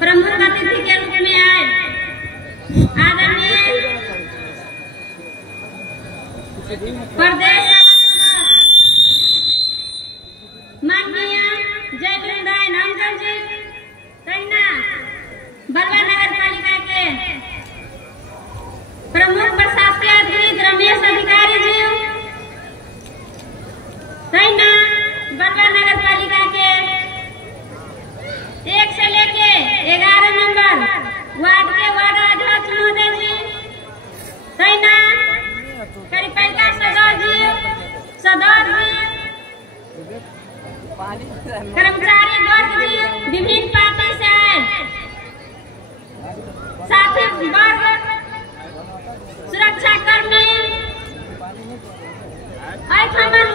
प्रमुख अतिथि के रूप में आए आदरणीय प्रदेश माननीय जयवृंदायन अंकल जी, तैना बलवा नगर पालिका के प्रमुख प्रशासकीय अधिकारी रमेश अधिकारी जी, तैना बलवा नगर पालिका के 1 से लेके 11 नंबर वार्ड के वार्ड अध्यक्ष महोदय जी, तैना कार्यपालिका सदस्य जी, कर्मचारी वर्ग जी, विभिन्न पार्टी से आए साथी वर्ग, सुरक्षा कर्मी,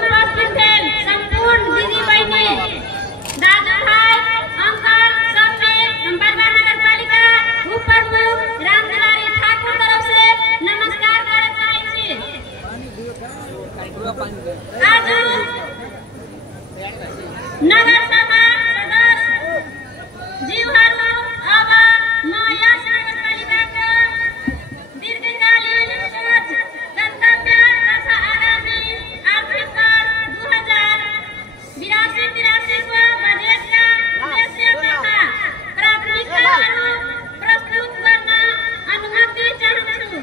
उपस्थित थे संपूर्ण दीदी बहनी, दादा भाई, अंकल, सबने बलवा नगर पालिका उप प्रमुख रामदुलारी ठाकुर तरफ से नमस्कार करना चाहिए। आज नगर सभा सदस्य जीवहरू अब म यस नगर पालिकाको दीर्घकालीन सोच, गन्तव्य तथा आगामी आर्थिक वर्ष 2082-83 को बजेटका उद्देश्य तथा प्राथमिकताहरू प्रस्तुत गर्न अनुमति चाहन्छु।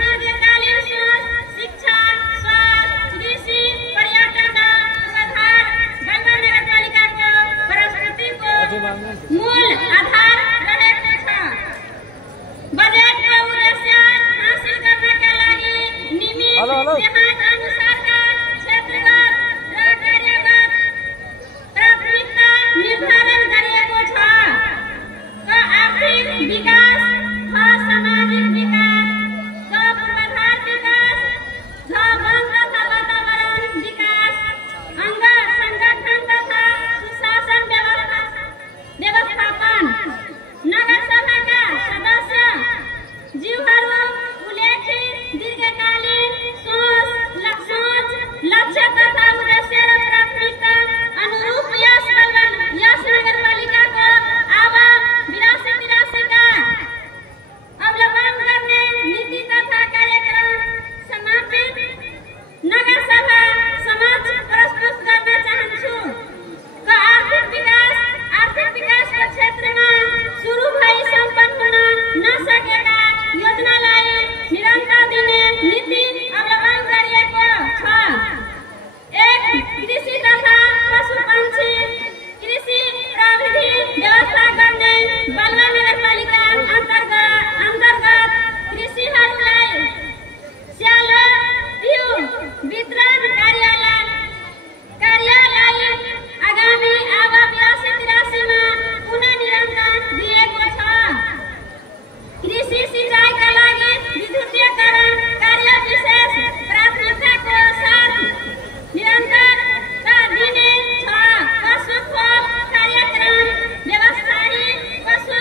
दीर्घकालीन सोच शिक्षा, स्वास्थ्य, कृषि, पर्यटन, पूर्वाधार बलवा नगरपालिकाको प्रस्तुतिको मूल आधार रहेको छ। बजेटको उद्देश्य हासिल गर्नका लागि नियमित त्यहाँ अनुसारका क्षेत्रगत र कार्यगत प्राथमिकता निर्धारण गरिएको छ। आर्थिक विकास, सामाजिक विकास, पूर्वाधार विकास, वन तथा वातावरण विकास, अंग संगठन तथा सुशासन व्यवस्थापन। नगर सभाका सदस्य जीवहरू उल्लेखित दीर्घकालीन सोच, लक्ष्य तथा उद्देश्य र प्राथमिकता अनुरूप यस नगरपालिकाको आवाम 82-83 का अवलम्बन गर्ने नीति तथा कार्यक्रम समापित नगर सभा समक्ष प्रस्तुत गर्न चाहन्छु। आर्थिक विकासको क्षेत्रमा सुरु भई सम्पन्न हुन नसकेका योजनालाई निरन्तर दिने नीति अवलम्बन गरिएको छ। कृषि तथा पशुपक्षी कृषि प्रविधि व्यवस्था गर्ने बलवा नगरपालिका अन्तर्गत कृषिहरूलाई स्यालो बिउ वितरण कार्यलाई आगामी अब 82-83 मा पुनः निरन्तर दिएको छ। कृषि सिंचाइका लागि विद्युतीकरण कार्य विशेष प्राथमिकताको साथ निरन्तरता दिने छ। पशु खोल कार्यक्रम व्यवसायी पशु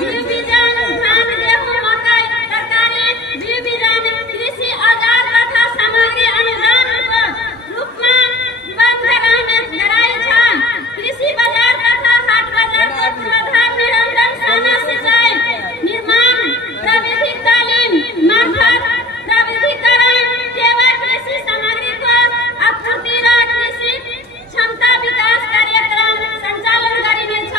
बिउ बिजन धान गेहूं मकै तरकारी बिउ बिजन कृषि औजार तथा सामग्री अनुदानको रूपमा बन्द गराइ छ। कृषि बजार तथा हाट बजारको पूर्वाधार निरन्तर साना सिंचाइ निर्माण प्राविधिक तालिम मार्फत प्राविधिकरण सेवा कृषि सामग्रीको आपूर्ति र कृषि क्षमता विकास कार्यक्रम सञ्चालन गरिनेछ।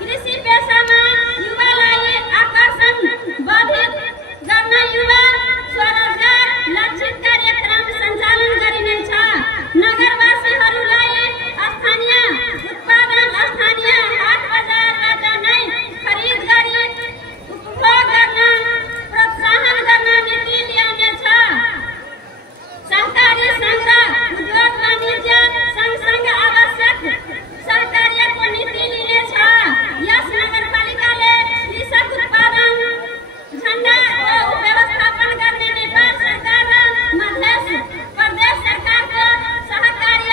कृषि पेशामा युवालाई आकर्षण वर्धित गर्न युवा स्वरोजगार लक्षित कार्यक्रम सञ्चालन गरिनेछ। नगरवासीहरूलाई स्थानीय उत्पादन स्थानीय हाट बजारबाट नै खरिद गरी उपभोग गर्न प्रोत्साहन गर्न नीति ल्याउनेछ। सहकारी सङ्घ र उद्योग वाणिज्य सँगसँग आवश्यक सहकार्यको नीति लिनेछ। यस नगरपालिकाले कृषक उत्पादन झण्डाको व्यवस्थापन गर्ने नेपाल सरकार र मध्य प्रदेश सरकारको सहकार्य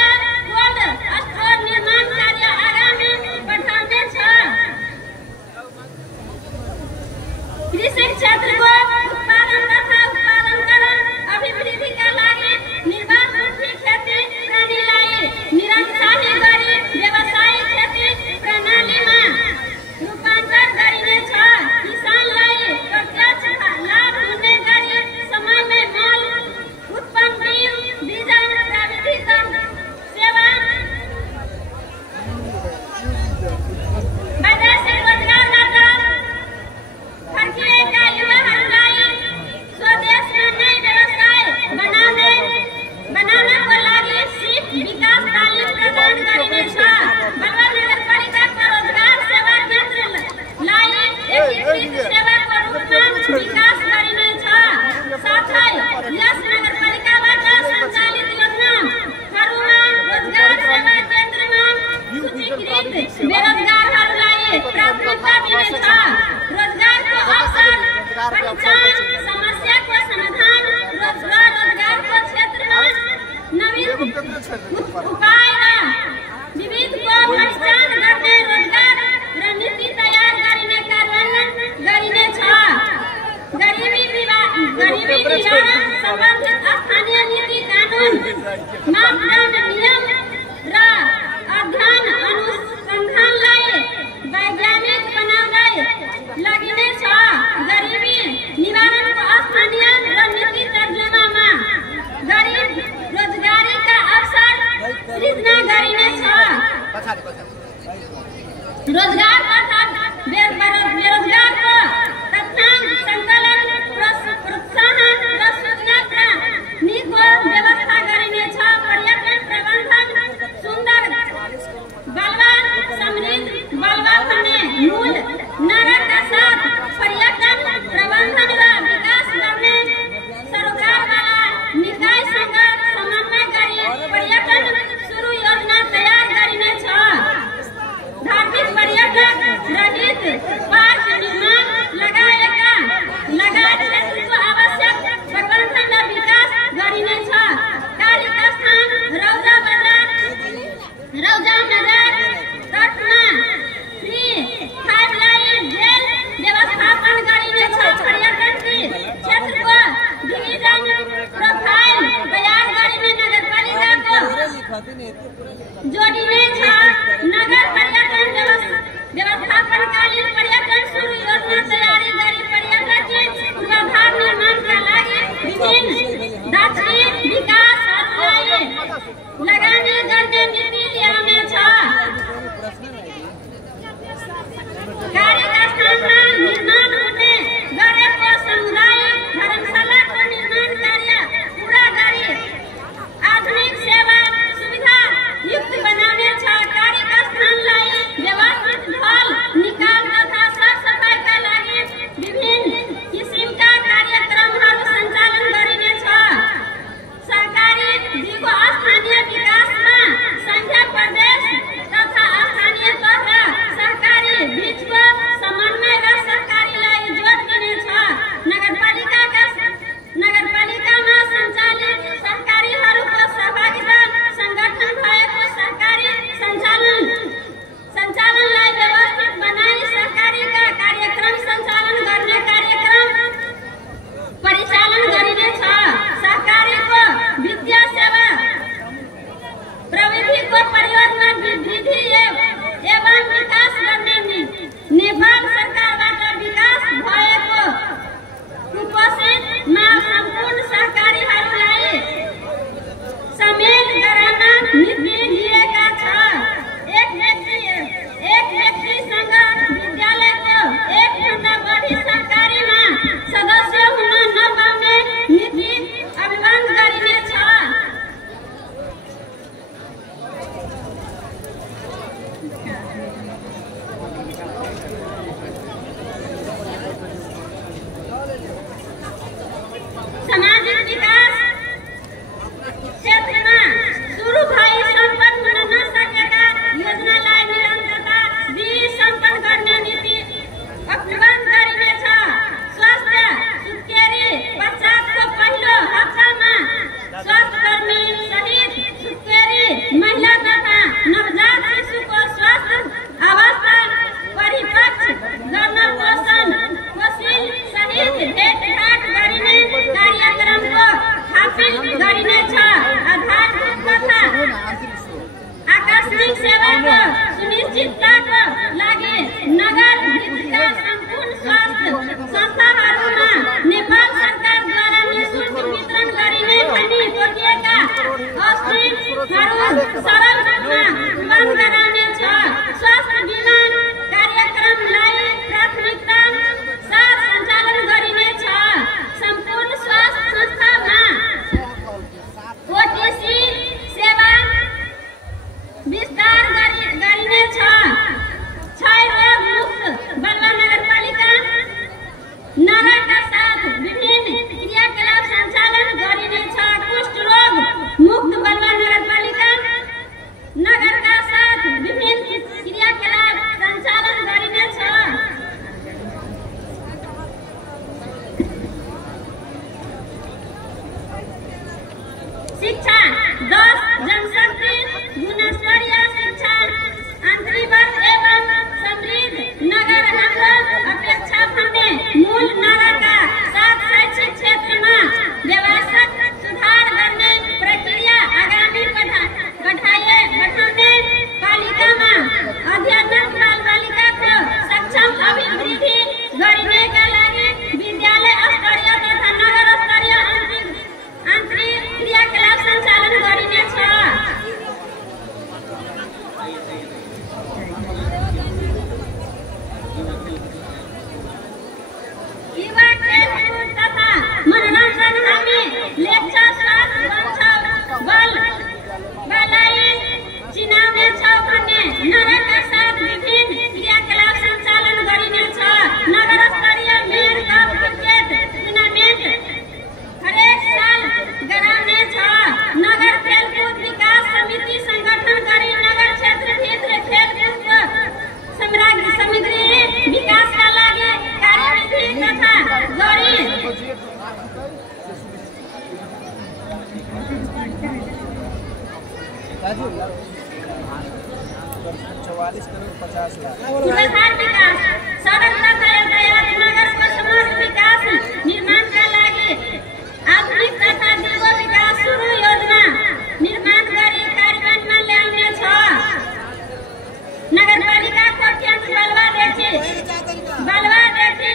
कोल्ड स्टोर निर्माण कार्य आगामी बढाउनेछ। कृषि क्षेत्रको उत्पादन तथा उत्पादनकरण अभिवृद्धिका लागि निर्वाहमुखी खेती प्रणालीलाई निरन्तरही गरी व्यावसायिक खेती प्रणालीमा रूपान्तर गरिनेछ। किसानलाई प्रत्यक्ष लाभ हुने गरी समयमै मल उत्पन्न बिउ बिजन प्राविधिक सेवा वैदेशिक रोजगारबाट फर्किएका युवाहरूलाई स्वदेशमा नै व्यवसाय बनाउनको लागि सिप विकास तालिम प्रदान गरिनेछ। बलवा नगरपालिकाको रोजगार सेवा केन्द्रलाई एकीकृत सेवाको रूपमा विकास गरिनेछ। साथै यस नगरपालिकाबाट सञ्चालित योजनाहरूमा रोजगार सेवा केन्द्रमा सूचीकृत बेरोजगारहरूलाई प्राथमिकता दिनेछ। रोजगारको अवसर पहिचान समस्याको समाधान रोजगारको क्षेत्रमा नवीन उपाय र विविधको पहिचान गर्ने रोजगार रणनीति तयार गरिने कार्यान्वयन गरिनेछ। गरिबी निवारण सम्बन्धित स्थानीय नीति कानुन मापदण्ड नियम र अध्ययन अनुसन्धानलाई वैज्ञानिक बनाउँदै लगिनेछ। गरिबी निवारणको स्थानीय रणनीति तर्जुमामा गरिब रोजगारीका अवसर सृजना गरिनेछ। रोजगार तथा बेरोजगारको तथ्याङ्क सङ्कलन प्रोत्साहन र सूचना प्रणालीको व्यवस्था गरिनेछ। पर्यटन प्रबन्धन सुन्दर बलवा समृद्ध बलवा भने मूल नाराका साथ पर्यटन प्रबन्धन र विकास गर्ने सरकारवाला निकायसँग समन्वय गरी पर्यटन सुरु योजना तयार गरिनेछ। धार्मिक पर्यटक रहित पार्क निर्माण लगायत क्षेत्रको आवश्यक प्रबन्धन र विकास गरिनेछ। कालिका स्थान रौजा नगर तटमा 3-5 लाइन जेल व्यवस्थापन गरिनेछ। पर्यटन क्षेत्रको डिभिजन प्रोफाइल तयार गरिने नगरपालिकाको जोडिनेछ। नगर पर्यटन व्यवस्थापनकालीन पर्यटन सुरु योजना तयारी गरी पर्यटकीय पूर्वाधार निर्माणका लागि विभिन्न दार्जिलिङ विकासहरूलाई लगानी गर्ने नीति ल्याउनेछ। कार्यस्थानमा निर्माण हुने गरेको सामुदायिक धर्मशालाको निर्माण कार्य पूरा गरी आधुनिक सेवा सुविधा युक्त बनाउनेछ। लेख्छ स्वास्थ्य बन्छ बल बलाई चिनाउने छ भन्ने नाराका साथ विभिन्न क्रियाकलाप सञ्चालन गरिनेछ। नगर स्तरीय मेयर कप क्रिकेट टुर्नामेन्ट हरेक साल गराउने छ। नगर खेलकुद विकास समिति संगठन गरी नगर क्षेत्रभित्र खेलकुदको समग्र विकासका लागि कार्यविधि तथा गरी पूर्वाधार विकास सडक तथा यातायात नगरको समग्र विकास निर्माणका लागि आधुनिक तथा दिगो विकास सुरु योजना निर्माण गरी कार्यान्वयनमा ल्याउने छ। नगरपालिका कोट्याङ बलुवादेखि